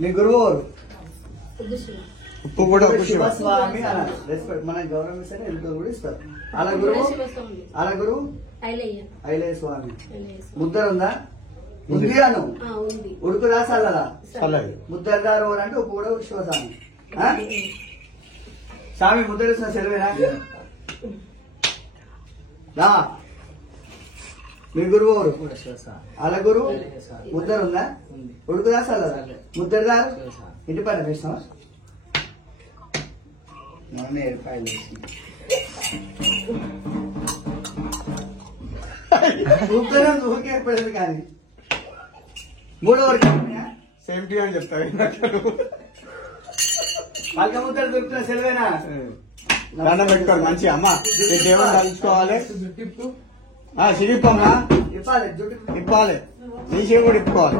మీ గురువు ఉప్పు కూడా శివస్వామి అన్నారు. రెస్పెక్ట్ మన గౌరవం ఇస్తే ఎదుటి కూడా ఇస్తారు. అలా గురువు ఐలయ్య స్వామి. ముద్దరు ఉందా? ఉంది అను ఉడుకు రాసాలదా ముద్దరు గారు అంటే ఉప్పు కూడా శివస్వామి. స్వామి ముద్దరు ఇస్తున్న సెలవేనా? మీ గురువు అలా గురువు ముద్దరు ఉందా? ఉడుకు రాసాలదా ముద్దరు గారు ఇంటి పైన వేస్తావా? ఏర్పాయలు ఊకే ఏర్పడేది కానీ 3 వరకు సేఫ్టీ అని చెప్తారు. పలక ముద్దలు దొరుకుతున్న సెలవేనా? దండం పెట్టుకోవాలి మంచిగా. అమ్మ దేవుని తలుచుకోవాలి. సిరిప్పమ్మా ఇప్పాలి, జుట్టు ఇప్పాలి, నీ చెవి కూడా ఇప్పుకోవాలి.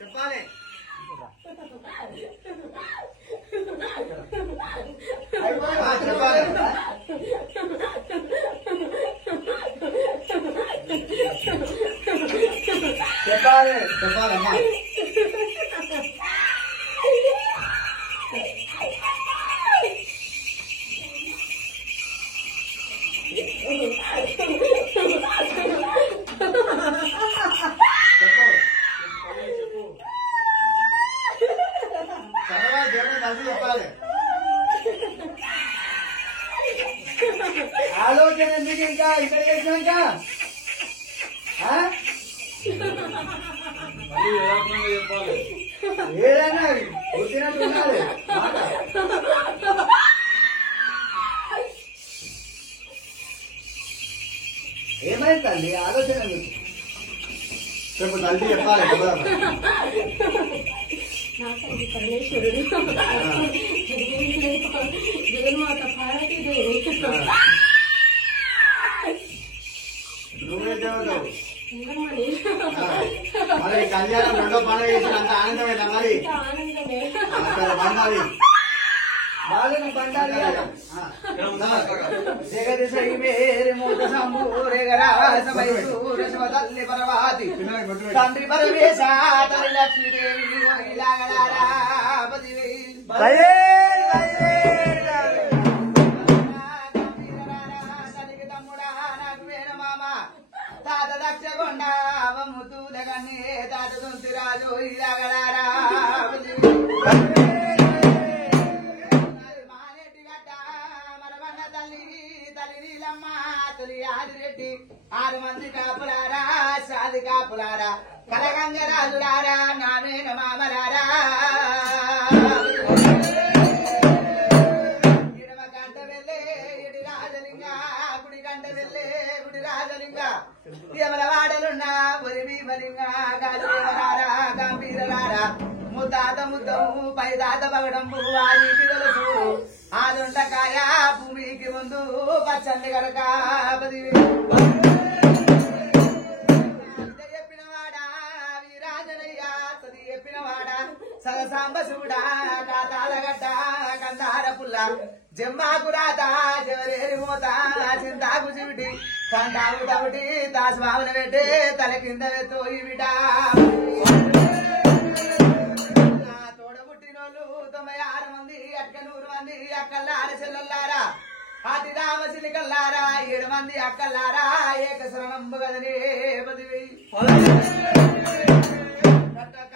చెప్పాలి చెప్పాలి చెప్పాలమ్మా. ఆలోచన ఎందుకు ఇంకా ఇక్కడ చేసినాక ఏదైనా వచ్చినట్టు ఉండాలి మాట. ఏమైందండి ఆలోచన మీకు రేపు తల్లి చెప్పాలి పరమేశ్వరుడు జగన్మాత భారతీదేవి నువ్వే దేవతవు మరి కళ్యాణం రెండో పండుగ చేసినంత ఆనందమేనా మరి పండాలి బాలను పండాలి జగదీశ మేరే మూత సంబూరే తల్లి పరవాతి తండ్రి పరమేశ తల్లి లక్ష్మీదేవి తమ్ముడా నాకు వేణ మామ తాత దక్షగొండ ముతూదగన్నే తాత తుంతి రాజు ఇలాగలారా మానేటి గట్ట మరవన్న తల్లి తల్లి నీలమ్మ తొలి ఆదిరెడ్డి 6 మంది కాపులారా సాది కాపులారా కలగంగ రాజులారా నామేన మామలారా ఇడమ గంట వెళ్ళే ఇడి రాజలింగ గుడి గంట వెళ్ళే గుడి రాజలింగ ఎవర వాడలున్నా ఒరి భీమలింగ గాజురారా గంభీరారా ముద్దాత ముద్దము పై దాత పగడంబు వారి పిల్లలు చూడు ఆదుండకాయ భూమికి ముందు పచ్చండి గడక చెప్పినవాడా వీరాజనయ్య తది చెప్పినవాడా సరసాంబ శివుడా కాతాలగడ్డ కందార పుల్ల జమ్మాకు రాత జవరేరి మోత చింతాకు చివిటి కంటాకు తవిటి దాసబాబున పెట్టే తల కింద వెత్తోయి బిడా తోడబుట్టినోళ్ళు 96 మంది అక్క 100 మంది అక్కల్లార చెల్లెల్లారా అతి రామశిలి కల్లారా 7 మంది అక్కల్లారా ఏకశరణంబు గదనే పదివి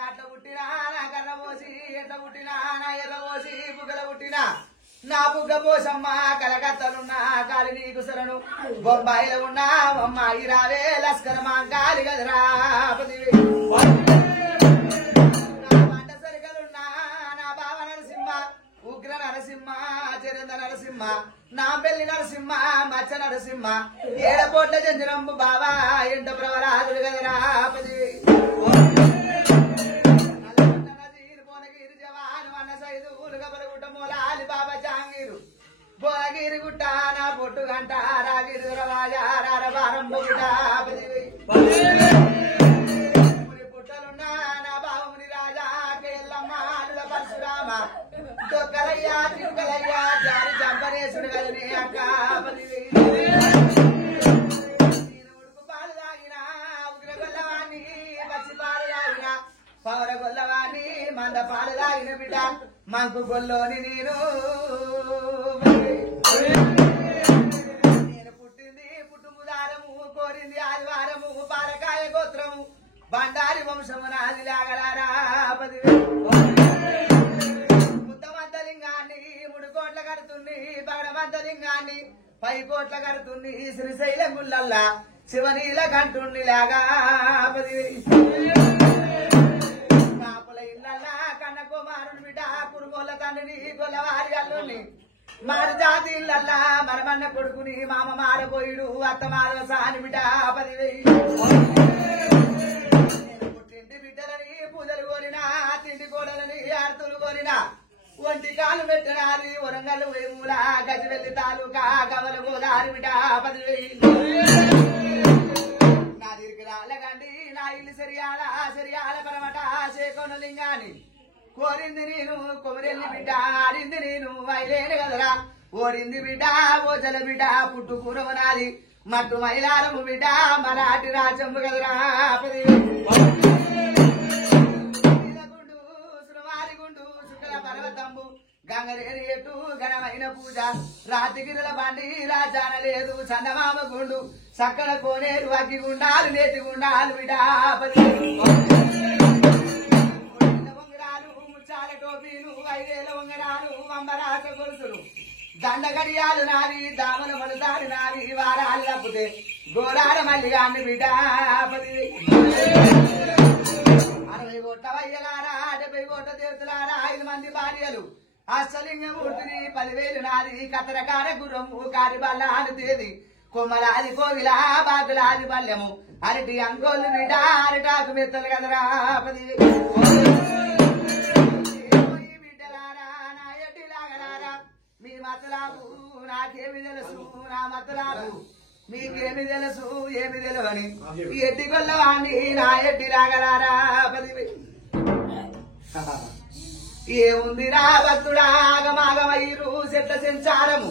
కట్ట పుట్టినా నా కర్ర పోసి ఎట్ట పుట్టినా నా ఎర్ర పోసి బుగ్గల పుట్టినా నా బుగ్గ పోసమ్మ కలకత్తలున్నా కాలి నీకు సరను బొంబాయిలో ఉన్నా అమ్మాయి రావే లస్కర మాంకాలి గదరా పదివి పంట సరిగలున్నా నా బావ నరసింహ ఉగ్ర నరసింహ చరింద నరసింహ నా పెళ్లి నరసింహ మచ్చ నరసింహ 7 కోట్ల జంజరంబు బావా ఎంట ప్రవరాదులు గదరా పదివి భోగిరి గుట్ట నా పొట్టు గంట రాగిరి రాజారం పుట్టలున్నా నా బాబుని రాజా కేళ్ళమ్మ పరశురామ దొక్కలయ్యా చిరుకలయ్యా జారి చంపనేసుడు కదని అక్క ఉడుకు పాలు తాగిన ఉగ్ర గొల్లవాణ్ణి పచ్చి పాలు తాగిన పవర గొల్లవాణ్ణి మంద పాలు తాగిన బిడ్డ మంకు గొల్లోని నేను పుట్టింది పుట్టుముదారము కోరింది ఆదివారము పాలకాయ గోత్రము బండారి వంశము నాది లాగలారా ముద్దమంతలింగాన్ని 3 కోట్ల కడుతుంది బగడమంతలింగాన్ని 5 కోట్ల కడుతుంది శ్రీశైలం గుళ్ళల్లా శివనీల కంటుండి లాగా కాపుల ఇళ్ళల్లా కన్న కుమారుని బిడ్డ కురుగోళ్ళ తండ్రిని గొల్లవారి అల్లుని మారు జాతి ఇళ్ళల్లా మరమన్న కొడుకుని మామ మారపోయిడు అత్త మార సాని బిడ్డ 10,000 పుట్టింటి బిడ్డలని పూజలు కోరినా తిండి కోడలని ఆర్తులు కోరినా ఒంటి కాలు పెట్టినారి వరంగల్ వేముల గజవెల్లి తాలూకా కవల గోదారి బిడ్డ 10,000 నా దీనికి రాళ్ళగండి నా ఇల్లు సెరియాల పరమట శేకొన లింగాని కోరింది నేను కొమరెల్లి బిడ్డ ఆడింది నేను వైలేను కదరా ఓరింది బిడ్డ ఓజల బిడ్డ పుట్టు కూరమనాది మట్టు మైలారము బిడ్డ మరాఠి రాజంబు కదరా గుండు సురవారి గుండు శుక్ల పర్వతంబు గంగరేరి ఎట్టు ఘనమైన పూజ రాతిగిరుల బండి రాజాన లేదు చందమామ గుండు సక్కల కోనేరు అగ్గి గుండాలు నేతి గుండాలు బిడ్డ టోపీలు 5,000 వంగడాలు అంబరాస గొలుసులు దండగడియాలు నావి దామల మలుదారు నావి వారాలు తప్పితే గోరాల మల్లిగాన్ని బిడ్డ 60 కోట్ల వయ్యలారా 70 కోట్ల దేవతలారా 5 మంది భార్యలు అష్టలింగమూర్తిని 10,000 నాది కతరకార గుర్రము కారి బల్ల అని తేది కొమ్మలాది కోవిలా బాతులాది బల్లెము అరటి అంగోళ్ళు బిడ్డ అరటాకు మెత్తలు కదరా 10,000 బిడ్డలారా నా ఎట్టి లాగలారా మీ మతలాగు నాకేమి తెలుసు నా మతలాగు మీకేమి తెలుసు ఏమి తెలియని ఎట్టి కొల్లవాణ్ణి నా ఎట్టి రాగలారా 10,000 ఏముంది రా భక్తుడా ఆగమాగమయ్యూరు చెట్ల సంచారము